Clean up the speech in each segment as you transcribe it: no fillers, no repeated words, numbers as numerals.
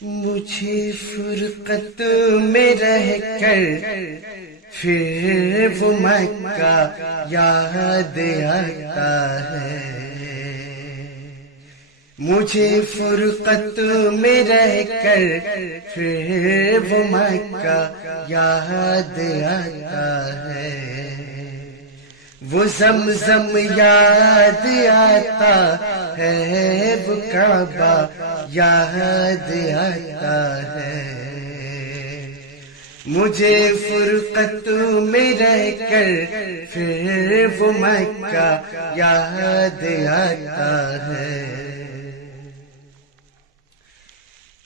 مجھے فرقت میں رہ کر پھر وہ مکہ یاد آتا ہے، مجھے فرقت میں رہ کر پھر وہ مکہ یاد آتا ہے، وہ زمزم یاد آتا ہے، وہ کعبہ یاد آتا ہے، مجھے فرقت میں رہ کر پھر وہ مکہ یاد آتا ہے،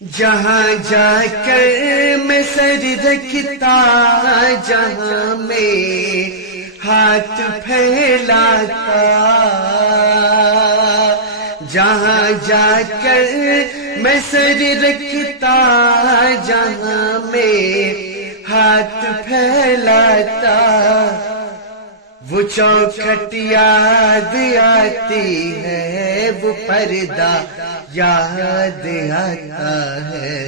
جہاں جا کر میں سر رکھتا، جہاں میں ہاتھ پھیلاتا، جہاں جا کر میں سر رکھتا، جہاں میں ہاتھ پھیلاتا، وہ چوکھٹ یاد آتی ہے، وہ پردہ یاد آتا ہے،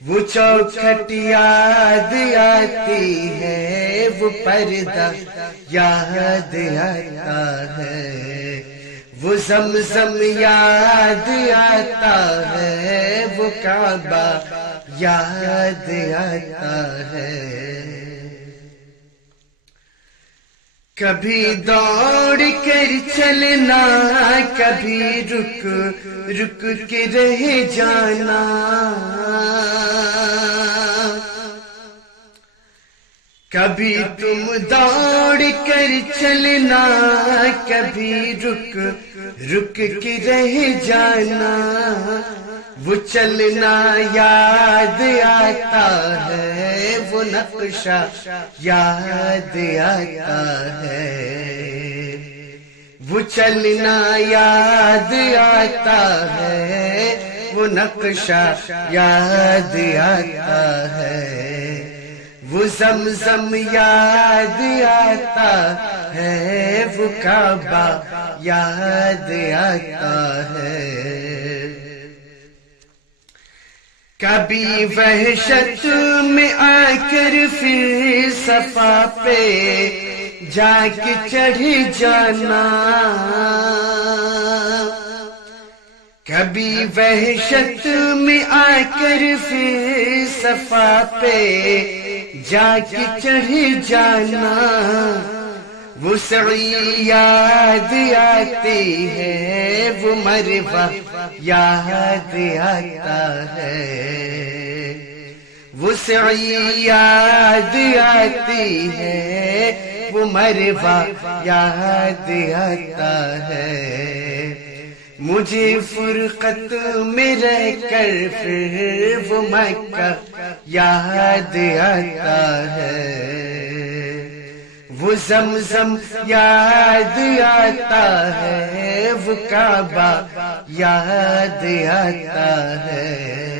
وہ چوکھٹ یاد آتی ہے، وہ پردہ یاد آتا ہے، وہ زمزم یاد آتا ہے، وہ کعبہ یاد آتا ہے، کبھی دوڑ کر چلنا، کبھی رک رک کے رہ جانا، کبھی تم دوڑ کر چلنا، کبھی رک رک کے رہ جانا، وہ چلنا یاد آتا ہے، وہ نقشہ یاد آتا ہے، وہ چلنا یاد آتا ہے، وہ نقشہ یاد آتا ہے، وہ زمزم یاد آتا ہے، وہ کعبہ یاد آتا ہے، کبھی وحشت میں آ کر پھر صفا پہ جا کے چڑھ جانا، کبھی وحشت میں آ کر پھر صفا پہ جا کے چڑھ جانا، وہ سعی یاد آتی ہے، وہ مروہ یاد آتا ہے، وہ سعی یاد آتی ہے، وہ مروہ یاد آتا ہے، مجھے فرقت میں رہ کر پھر وہ مکہ یاد آتا ہے، وہ زمزم یاد آتا ہے، وہ کعبہ یاد آتا ہے،